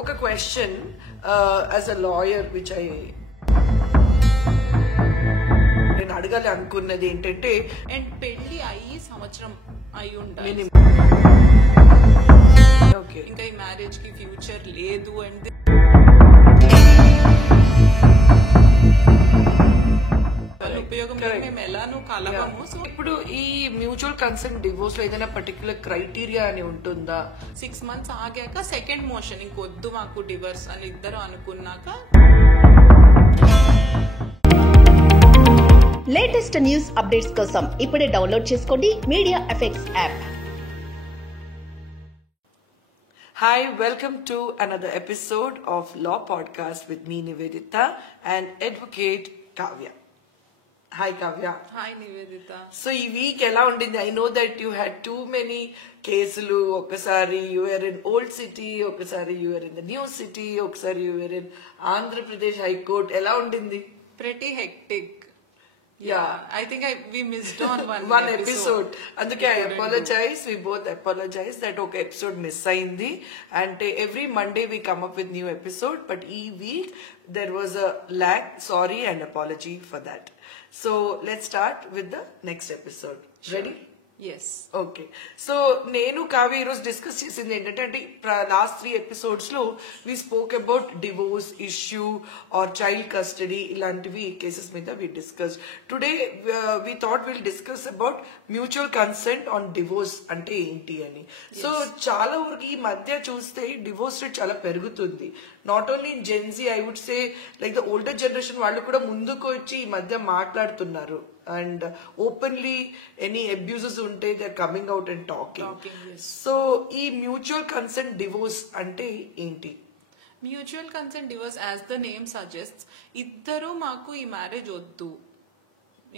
ఒక question as a lawyer which నేను అడగాలి అనుకున్నది ఏంటంటే, అండ్ పెళ్లి అయ్యి సంవత్సరం అయి ఉండాలి. ఓకే, ఇంకా ఈ మ్యారేజ్ కి ఫ్యూచర్ లేదు అండ్ ఉపయోగం మేము ఎలానూ కలవము. సో ఇప్పుడు ఈ మ్యూచువల్ కన్సెంట్ డివోర్స్ లో ఏదైనా పర్టికులర్ క్రైటీరియా అని ఉంటుందా? 6 months ఆగాక సెకండ్ మోషన్ ఇంకొద్దు మాకు డివోర్స్ అని ఇద్దరు అనుకున్నాక. లేటెస్ట్ న్యూస్ అప్డేట్స్ కోసం ఇప్పుడే డౌన్లోడ్ చేసుకోండి media effects app. Hi, welcome to another episode of Law Podcast with me Nivedita and Advocate Kavya. Hi Kavya. Hi Nivedita. So ఈ వీక్ ఎలా ఉండింది? I know that you had too many కేసులు. ఒకసారి you were in old city, ఒకసారి you were in the new city, ఒకసారి you were in Andhra Pradesh high court. ఎలా ఉండింది? Pretty hectic. Yeah, I think we missed on one episode. అందుకే I apologize. We both apologize that ఒక episode miss అయింది. And every Monday we come up with new episode. But ఈ week there was a lag. Sorry and apology for that. So let's start with the next episode. Ready? Yes. Okay, so నేను కావ్య ఈరోజు discuss చేసింది ఏంటంటే, last 3 episodes లో we spoke about divorce issue or child custody, ఇలాంటివి cases మీద we discuss. Today we thought will discuss about mutual consent on divorce అంటే ఏంటి అని. సో చాలా వరకు ఈ మధ్య చూస్తే డివోర్స్ రేట్ చాలా పెరుగుతుంది. Not only in Gen Z, I would say like the older generation వాళ్ళు కూడా ముందుకు వచ్చి ఈ మధ్య మాట్లాడుతున్నారు. And openly any abuses unte they're coming out and talking. Yes. So ee mutual consent divorce ante enti? Mutual consent divorce as the name suggests ఇద్దరు మాకు ఈ మ్యారేజ్ వద్దు,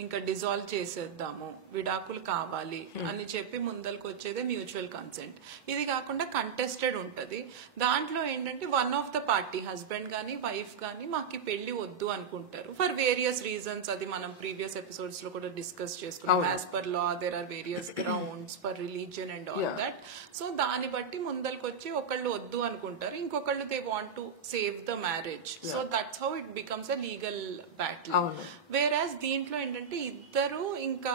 ఇంకా డిజాల్వ్ చేసేద్దాము, విడాకులు కావాలి అని చెప్పి ముందరకు వచ్చేదే మ్యూచువల్ కన్సెంట్. ఇది కాకుండా కంటెస్టెడ్ ఉంటది. దాంట్లో ఏంటంటే one of the party, husband గానీ వైఫ్ గానీ మాకు పెళ్లి వద్దు అనుకుంటారు ఫర్ వేరియస్ రీజన్స్. అది మనం ప్రీవియస్ ఎపిసోడ్స్ లో కూడా డిస్కస్ చేసుకున్నాం. As per law there are various grounds for religion and all that. So దాన్ని బట్టి ముందరకు వచ్చి ఒకళ్ళు వద్దు అనుకుంటారు, ఇంకొకళ్ళు they want to save the marriage. So that's how it becomes a legal battle. Whereas దీంట్లో ఏంటంటే ఇద్దరు ఇంకా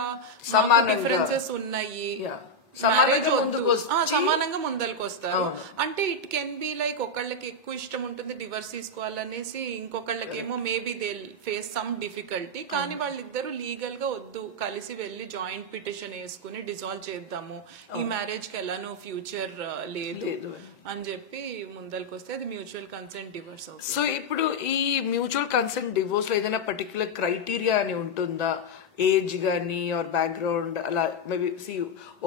డిఫరెన్సెస్ ఉన్నాయి, సమానంగా ముందరకు వస్తారు. అంటే ఇట్ కెన్ బి లైక్ ఒకళ్ళకి ఎక్కువ ఇష్టం ఉంటుంది డివర్స్ తీసుకోవాలనేసి, ఇంకొకళ్ళకేమో maybe they face some difficulty, కానీ వాళ్ళిద్దరు లీగల్ గా వద్దు, కలిసి వెళ్లి జాయింట్ పిటిషన్ వేసుకుని డిజాల్వ్ చేద్దాము, ఈ మ్యారేజ్ కి ఎలానో ఫ్యూచర్ లేదు అని చెప్పి ముందరకు వస్తే అది మ్యూచువల్ కన్సెంట్ డివోర్స్ అవుతుంది. సో ఇప్పుడు ఈ మ్యూచువల్ కన్సెంట్ డివోర్స్ లో ఏదైనా పర్టికులర్ క్రైటీరియా అని ఉంటుందా? ఏజ్ గానీ ఆర్ బ్యాక్గ్రౌండ్ అలా మేబీ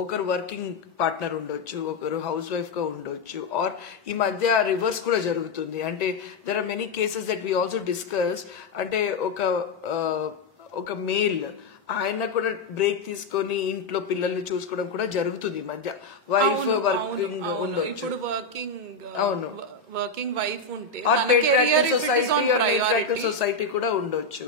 ఒకరు వర్కింగ్ పార్ట్నర్ ఉండొచ్చు, ఒకరు హౌస్ వైఫ్ గా ఉండొచ్చు, ఆర్ ఈ మధ్య రివర్స్ కూడా జరుగుతుంది. అంటే there are many cases that we also discuss. అంటే ఒక మేల్ ఆయన కూడా బ్రేక్ తీసుకొని ఇంట్లో పిల్లల్ని చూసుకోవడం కూడా జరుగుతుంది. మధ్య వైఫ్ వర్కింగ్ ఉండొచ్చు, ఇప్పుడు వర్కింగ్ వైఫ్ ఉంటే సొసైటీ కూడా ఉండొచ్చు.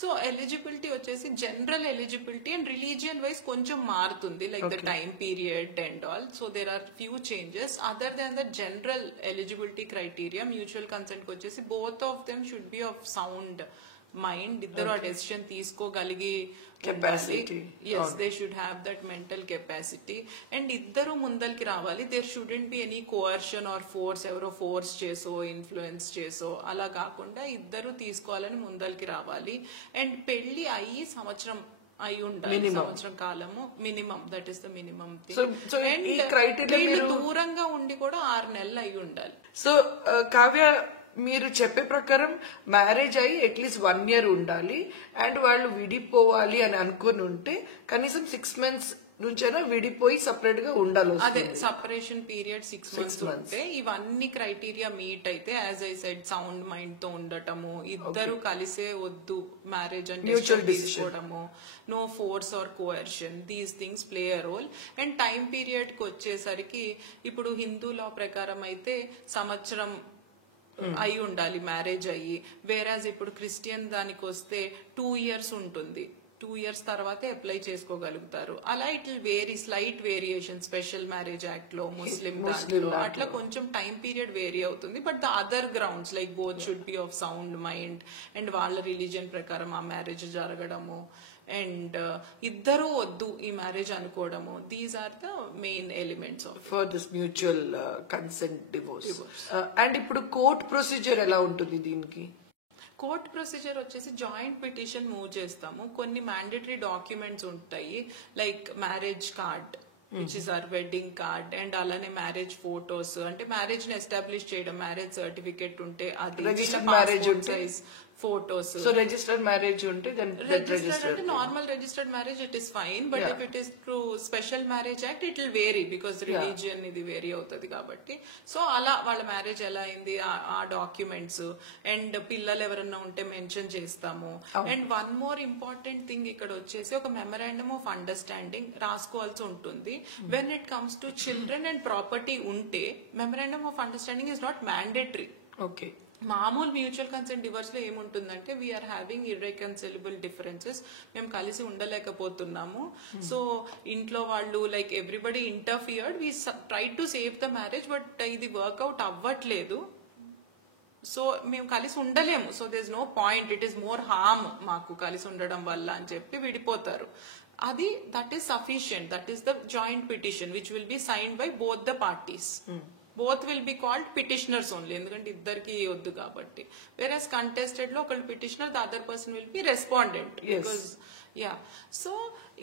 సో ఎలిజిబిలిటీ వచ్చేసి general eligibility and religion wise కొంచెం మారుతుంది, like the time period and all. So there are few changes other than the general eligibility criteria. Mutual consent వచ్చేసి both of them should be of sound mind. ఇద్దరు ఆ decision తీసుకోగలిగి capacity, yes, they should have that mental capacity. And ఇద్దరు ముందరికి రావాలి. There shouldn't be any coercion or force, ఎవరో force చేసో influence చేసో అలా కాకుండా ఇద్దరు తీసుకోవాలని ముందరికి రావాలి. అండ్ పెళ్లి అయ్యి సంవత్సరం అయి ఉండాలి, సంవత్సరం కాలము minimum. That is the minimum thing. దూరంగా ఉండి కూడా 6 నెలలు అయి ఉండాలి. సో కావ్య, మీరు చెప్పే ప్రకారం మ్యారేజ్ అయ్యి అట్లీస్ట్ 1 year ఉండాలి, అండ్ వాళ్ళు విడిపోవాలి అని అనుకుని ఉంటే కనీసం 6 months నుంచైనా విడిపోయి సపరేట్ గా ఉండాలి. అదే సపరేషన్ పీరియడ్ 6 months ఉంటే ఇవన్నీ క్రైటీరియా మీట్ అయితే, as I said, sound mind తో ఉండటము, ఇద్దరు కలిసే వద్దు మ్యారేజ్ అంటే తీసుకోవడము, no force or coercion, these things play a role. And time period కి వచ్చేసరికి ఇప్పుడు హిందూ లా ప్రకారం అయితే సంవత్సరం అయి ఉండాలి మ్యారేజ్ అయ్యి. వేరాజ్ ఇప్పుడు క్రిస్టియన్ దానికి వస్తే 2 years ఉంటుంది. 2 years తర్వాతే అప్లై చేసుకోగలుగుతారు. అలా it will vary, slight variation special marriage act లో, ముస్లిం దాంట్లో అట్లా కొంచెం టైం పీరియడ్ వేరీ అవుతుంది. But the other grounds like both should be of sound mind and వాళ్ళ రిలీజియన్ ప్రకారం ఆ మ్యారేజ్ జరగడము అండ్ ఇద్దరు వద్దు ఈ మ్యారేజ్ అనుకోవడము, these are the main elements of for this mutual consent divorce. And ఇప్పుడు కోర్ట్ ప్రొసీజర్ ఎలా ఉంటుంది దీనికి? కోర్ట్ ప్రొసీజర్ వచ్చేసి జాయింట్ పిటిషన్ మూవ్ చేస్తాము. కొన్ని మ్యాండేటరీ డాక్యుమెంట్స్ ఉంటాయి like marriage card which is our wedding card and అలానే మ్యారేజ్ ఫోటోస్, అంటే మ్యారేజ్ ని ఎస్టాబ్లిష్ చేయడం, మ్యారేజ్ సర్టిఫికేట్ ఉంటే అది, registered marriage size photos. So registered marriage ఉంటే రిజిస్టర్డ్ అంటే normal registered marriage it is fine, but if it is through special marriage act it will vary because religion ఇది vary అవుతుంది కాబట్టి. So అలా వాళ్ళ marriage ఎలా అయింది ఆ డాక్యుమెంట్స్ అండ్ పిల్లలు ఎవరన్నా ఉంటే మెన్షన్ చేస్తాము. And one more important thing ఇక్కడ వచ్చేసి ఒక మెమరాండమ్ ఆఫ్ అండర్స్టాండింగ్ రాసుకోవాల్సి ఉంటుంది. When it comes to children and property ఉంటే memorandum of understanding is not mandatory. Okay. మామూలు మ్యూచువల్ కన్సెంట్ డివోర్స్ లో ఏముంటుందంటే వీఆర్ హ్యావింగ్ ఇర్రెకన్సిలబుల్ డిఫరెన్సెస్, మేము కలిసి ఉండలేకపోతున్నాము, సో ఇంట్లో వాళ్ళు like everybody interfered, we try to save the marriage but ఇది work out అవ్వట్లేదు, సో మేము కలిసి ఉండలేము, so there is no point, it is more harm మాకు కలిసి ఉండడం వల్ల అని చెప్పి విడిపోతారు. అది that is sufficient, that is the joint petition which will be signed by both the parties. Both will be called petitioners only, ఎందుకంటే ఇద్దరికి వద్దు కాబట్టి. వేరస్ కంటెస్టెడ్ లో ఒకళ్ళు petitioner, the other person will be respondent because so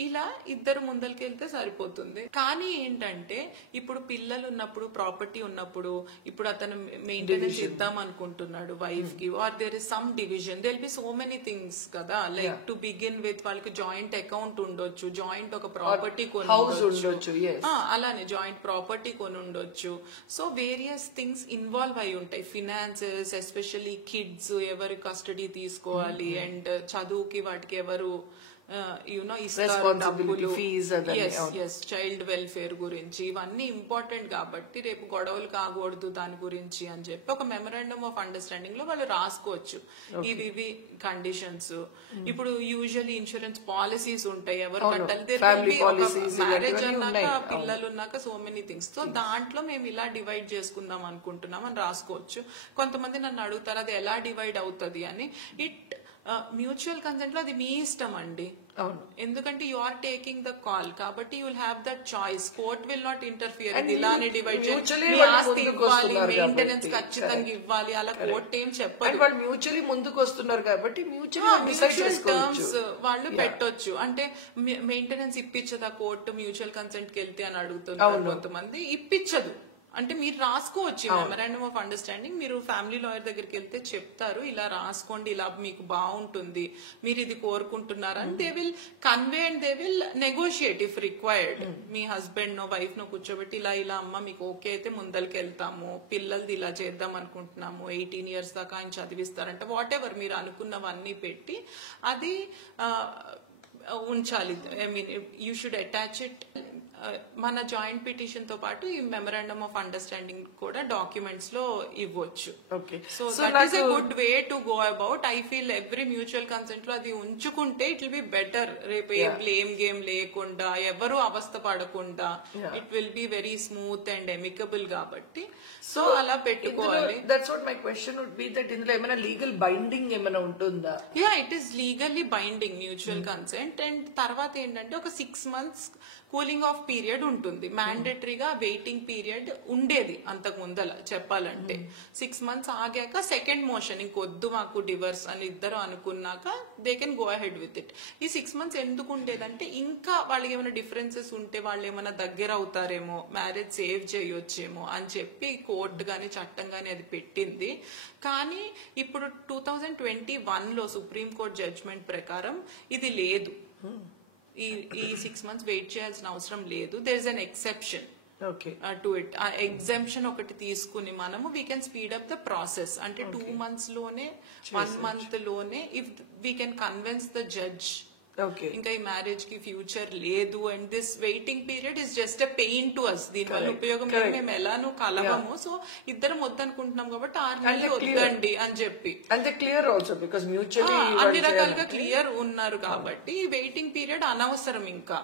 ఇలా ఇద్దరు ముందరికి వెళ్తే సరిపోతుంది. కానీ ఏంటంటే ఇప్పుడు పిల్లలు ఉన్నప్పుడు, ప్రాపర్టీ ఉన్నప్పుడు, ఇప్పుడు అతను మెయింటెనెన్స్ ఇద్దాం అనుకుంటున్నాడు వైఫ్ కి, or there is some division, there will be so many things కదా. లైక్ టు బిగిన్ విత్ వాళ్ళకి జాయింట్ అకౌంట్ ఉండొచ్చు, జాయింట్ ఒక ప్రాపర్టీ కొని ఉండొచ్చు, అలానే జాయింట్ ప్రాపర్టీ కొని ఉండొచ్చు. సో వేరియస్ థింగ్స్ ఇన్వాల్వ్ అయి ఉంటాయి, ఫినాన్సెస్, ఎస్పెషల్లీ కిడ్స్ ఎవరు కస్టడీ తీసుకోవాలి అండ్ చదువుకి వాటికి ఎవరు ఇస్తారు డబ్బులు, చైల్డ్ వెల్ఫేర్ గురించి, ఇవన్నీ ఇంపార్టెంట్ కాబట్టి రేపు గొడవలు కాకూడదు దాని గురించి అని చెప్పి ఒక మెమరాండమ్ ఆఫ్ అండర్స్టాండింగ్ లో వాళ్ళు రాసుకోవచ్చు ఇవి కండిషన్స్. ఇప్పుడు యూజువల్లీ ఇన్సూరెన్స్ పాలసీస్ ఉంటాయి, ఎవరు కట్టాలి, మ్యారేజ్ అన్నాక పిల్లలు ఉన్నాక సో మెనీ థింగ్స్. సో దాంట్లో మేము ఇలా డివైడ్ చేసుకుందాం అనుకుంటున్నాం అని రాసుకోవచ్చు. కొంతమంది నన్ను అడుగుతారు అది ఎలా డివైడ్ అవుతుంది అని. మ్యూచువల్ కన్సెంట్ లో అది మీ ఇష్టం అండి, ఎందుకంటే you are taking the call కాబట్టి you will have that choice. Court will not interfere, ఇలానే డివైడ్ ఆస్తి ఇవ్వాలి, మెయింటెనెన్స్ ఖచ్చితంగా ఇవ్వాలి, అలా కోర్ట్ ఏం చెప్పదు. వాళ్ళు మ్యూచువల్లీ ముందుకు వస్తున్నారు కాబట్టి మ్యూచువల్ టర్మ్స్ వాళ్ళు పెట్టొచ్చు. అంటే మెయింటెనెన్స్ ఇప్పించదా కోర్టు మ్యూచువల్ కన్సెంట్ కి వెళ్తే అని అడుగుతున్నారు కొంతమంది. ఇప్పించదు, అంటే మీరు రాసుకోవచ్చు మెమరాండమ్ ఆఫ్ అండర్స్టాండింగ్, మీరు ఫ్యామిలీ లాయర్ దగ్గరికి వెళ్తే చెప్తారు ఇలా రాసుకోండి, ఇలా మీకు బాగుంటుంది, మీరు ఇది కోరుకుంటున్నారు అని. They will convey and they will negotiate if required. మీ హస్బెండ్ నో వైఫ్ నో కూర్చోబెట్టి ఇలా అమ్మ మీకు ఓకే అయితే ముందరికి వెళ్తాము, పిల్లలది ఇలా చేద్దాం అనుకుంటున్నాము, 18 years దాకా ఆయన చదివిస్తారంటే వాట్ ఎవర్ మీరు అనుకున్నవన్నీ పెట్టి అది ఉంచాలి. I mean you should attach it. మన జాయింట్ పిటిషన్ తో పాటు ఈ మెమరాండమ్ ఆఫ్ అండర్స్టాండింగ్ కూడా డాక్యుమెంట్స్ లో ఇవ్వచ్చు. So that is a good way to go about. I feel every mutual consent లో అది ఉంచుకుంటే ఇట్ విల్ బి బెటర్. రేపు ఏ బ్లేమ్ గేమ్ లేకుండా, ఎవరు అవస్థ పడకుండా, it will be very smooth and amicable కాబట్టి సో అలా పెట్టుకోవాలి. That's what my question would be, that ఇందులో ఏమైనా లీగల్ బైండింగ్ ఏమైనా ఉంటుందా? It is legally binding mutual consent. And తర్వాత ఏంటంటే ఒక 6 months కూలింగ్ ఆఫ్ పీరియడ్ ఉంటుంది. మ్యాండేటరీగా వెయిటింగ్ పీరియడ్ ఉండేది అంతకు ముందల చెప్పాలంటే. 6 months ఆగాక సెకండ్ మోషన్ ఇంకొద్దు మాకు డివర్స్ అని ఇద్దరు అనుకున్నాక they can go ahead with it. ఈ 6 months ఎందుకు ఉండేదంటే ఇంకా వాళ్ళకి ఏమైనా డిఫరెన్సెస్ ఉంటే వాళ్ళు ఏమైనా దగ్గర అవుతారేమో, మ్యారేజ్ సేవ్ చేయొచ్చేమో అని చెప్పి కోర్టు గాని చట్టం గాని అది పెట్టింది. కానీ ఇప్పుడు 2021 లో సుప్రీం కోర్ట్ జడ్జ్మెంట్ ప్రకారం ఇది లేదు. ఈ 6 months వెయిట్ చేయాల్సిన అవసరం లేదు. There is an exception to it. ఆ ఎగ్జెంప్షన్ ఒకటి తీసుకుని మనము we can speed up the process. అంటే 2 months లోనే 1 month లోనే if we can convince the judge Okay. ఇంకా ఈ మ్యారేజ్ కి ఫ్యూచర్ లేదు and this waiting period is just a pain to us. దీనివల్ల ఉపయోగం లేదు, మేము ఎలానూ కలవము, సో ఇద్దరం వద్దనుకుంటున్నాం కాబట్టి 6 నెలలు వద్దండి అని చెప్పి. And they clear also because mutually అన్ని రకాలుగా క్లియర్ ఉన్నారు కాబట్టి వెయిటింగ్ పీరియడ్ అనవసరం ఇంకా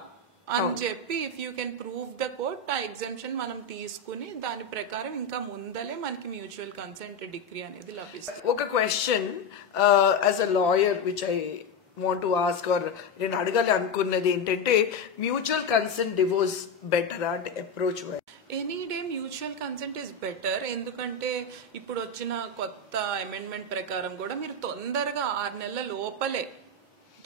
అని చెప్పి if you can prove the court ఆ ఎగ్జామ్షన్ మనం తీసుకుని దాని ప్రకారం ఇంకా ముందలే మనకి మ్యూచువల్ కన్సెంట్ డిగ్రీ అనేది లభిస్తుంది. ఒక question as a lawyer which I want to ask or నేను అడగాలి అనుకున్నది ఏంటంటే మ్యూచువల్ కన్సెంట్ డివోర్స్ బెటరా అంటే approach any day mutual consent is better. ఎందుకంటే ఇప్పుడు వచ్చిన కొత్త అమెండ్మెంట్ ప్రకారం కూడా మీరు తొందరగా 6 నెలల లోపలే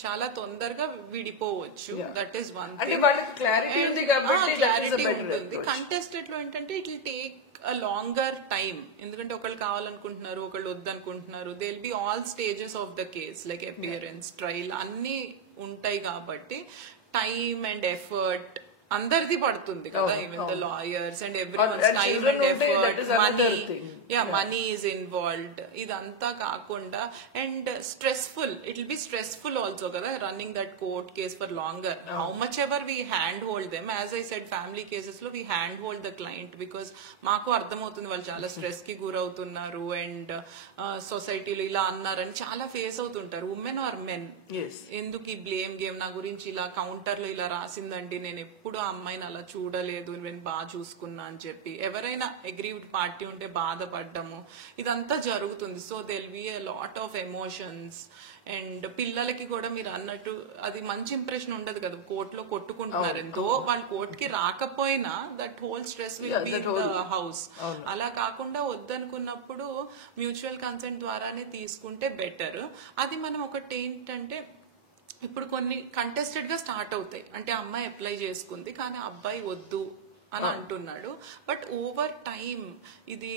చాలా తొందరగా విడిపోవచ్చు. That is one thing. Clarity ఉంటుంది. కంటెస్టెడ్ లో ఏంటంటే it will take a longer time. ఎందుకంటే ఒకళ్ళు కావాలనుకుంటున్నారు, ఒకళ్ళు వద్దనుకుంటున్నారు. They will be all stages of the case like appearance, trial అన్ని ఉంటాయి కాబట్టి టైమ్ అండ్ ఎఫర్ట్ అందరిది పడుతుంది కదా, even the lawyers and everyone's time and effort, money is involved. ఇదంతా కాకుండా and stressful, it will be stressful also కదా running that court case for longer. How much ever we hand hold them, as I said family cases లో we hand hold the client because మాకు అర్థమవుతుంది వాళ్ళు చాలా stress కి గురవుతున్నారు and సొసైటీలో ఇలా అన్నారని చాలా ఫేస్ అవుతుంటారు. ఉమెన్ ఆర్ మెన్, ఎందుకు ఈ బ్లేమ్ గేమ్, నా గురించి ఇలా కౌంటర్ లో ఇలా రాసిందండి, నేను ఎప్పుడు ఆ అమ్మాయిని అలా చూడలేదు, నేను బాగా చూసుకున్నా అని చెప్పి ఎవరైనా అగ్రీవ్డ్ పార్టీ ఉంటే బాధపడ్డము ఇదంతా జరుగుతుంది. So there'll be a lot of emotions and పిల్లలకి కూడా మీరు అన్నట్టు అది మంచి ఇంప్రెషన్ ఉండదు కదా, కోర్టులో కొట్టుకుంటున్నారు ఎంతో, వాళ్ళు కోర్టుకి రాకపోయినా that whole stress will be in the house. అలా కాకుండా వద్దనుకున్నప్పుడు మ్యూచువల్ కన్సెంట్ ద్వారానే తీసుకుంటే బెటర్. అది మనం ఒకటి ఏంటంటే ఇప్పుడు కొన్ని కంటెస్టెడ్ గా స్టార్ట్ అవుతాయి, అంటే అమ్మాయి అప్లై చేసుకుంది కానీ అబ్బాయి వద్దు అని అంటున్నాడు. బట్ ఓవర్ టైమ్ ఇది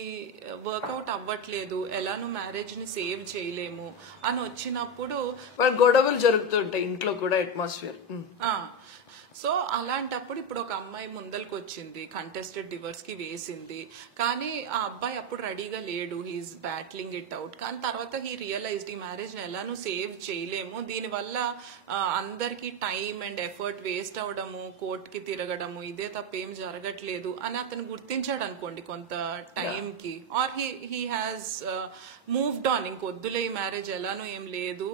వర్కౌట్ అవ్వట్లేదు, ఎలానూ మ్యారేజ్ ని సేవ్ చేయలేము అని వచ్చినప్పుడు గొడవలు జరుగుతుంటాయి ఇంట్లో కూడా, అట్మాస్ఫియర్. సో అలాంటప్పుడు ఇప్పుడు ఒక అమ్మాయి ముందరికి వచ్చింది, కంటెస్టెడ్ డివోర్స్ కి వేసింది, కానీ ఆ అబ్బాయి అప్పుడు రెడీగా లేడు, హీఈస్ బ్యాట్లింగ్ ఇట్ అవుట్. కానీ తర్వాత హీ రియలైజ్డ్ ఈ మ్యారేజ్ ని ఎలానూ సేవ్ చేయలేము, దీనివల్ల అందరికి టైం అండ్ ఎఫర్ట్ వేస్ట్ అవడము, కోర్టుకి తిరగడము, ఇదే తప్పేం జరగట్లేదు అని అతను గుర్తించాడు అనుకోండి కొంత టైం కి, or he has moved on, ఇంకొద్దులే ఈ మ్యారేజ్ ఎలానూ ఏం లేదు,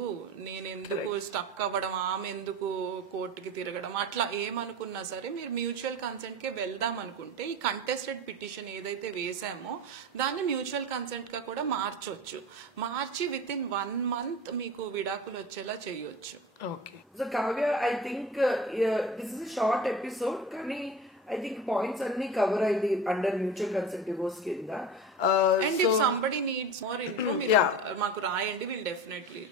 నేను ఎందుకు స్టక్ అవ్వడం, ఆమె ఎందుకు కోర్టుకి తిరగడం, అట్లా ఏమనుకున్నా సరే మీరు మ్యూచువల్ కన్సెంట్ కే వెళ్దాం అనుకుంటే ఈ కంటెస్టెడ్ పిటిషన్ ఏదైతే వేసామో దాన్ని మ్యూచువల్ కన్సెంట్ గా కూడా మార్చొచ్చు. మార్చి విత్ ఇన్ 1 month మీకు విడాకులు వచ్చేలా చేయొచ్చు. Okay, so Kavya, I think this is short episode కానీ ఐ థింక్ పాయింట్స్ అన్ని కవర్ అయింది అండర్ మ్యూచువల్ కన్సెంట్ డివోర్స్ కింద. And if somebody needs more intro మాకు రాయండి, will definitely.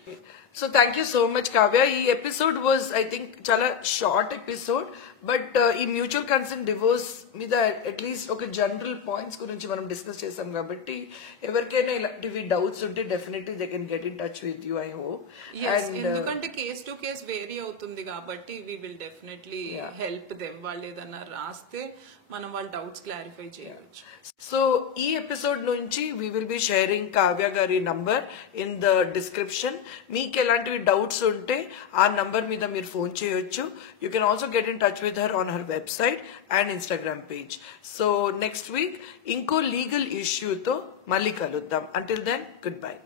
So thank you so much Kavya. ఈ ఎపిసోడ్ వాజ్ ఐ థింక్ చాలా short episode, but ఈ mutual consent divorce మీద at least ఒక జనరల్ పాయింట్స్ గురించి మనం డిస్కస్ చేసాం కాబట్టి ఎవరికైనా ఇలాంటివి డౌట్స్ ఉంటే definitely they can get in touch with you, I hope. ఎందుకంటే కేస్ టు కేస్ వేరీ అవుతుంది కాబట్టి we will definitely help them. వాళ్ళు ఏదన్నా రాస్తే మనం వాళ్ళ డౌట్స్ క్లారిఫై చేయవచ్చు. సో ఈ ఎపిసోడ్ నుంచి we will be sharing Kavya గారి నంబర్ ఇన్ ద డిస్క్రిప్షన్. మీకు ఎలాంటివి డౌట్స్ ఉంటే ఆ నంబర్ మీద మీరు ఫోన్ చేయొచ్చు. You can also get in touch with her on her website and Instagram page. So next week ఇంకో లీగల్ ఇష్యూతో మళ్ళీ కలుద్దాం. Until then, good bye.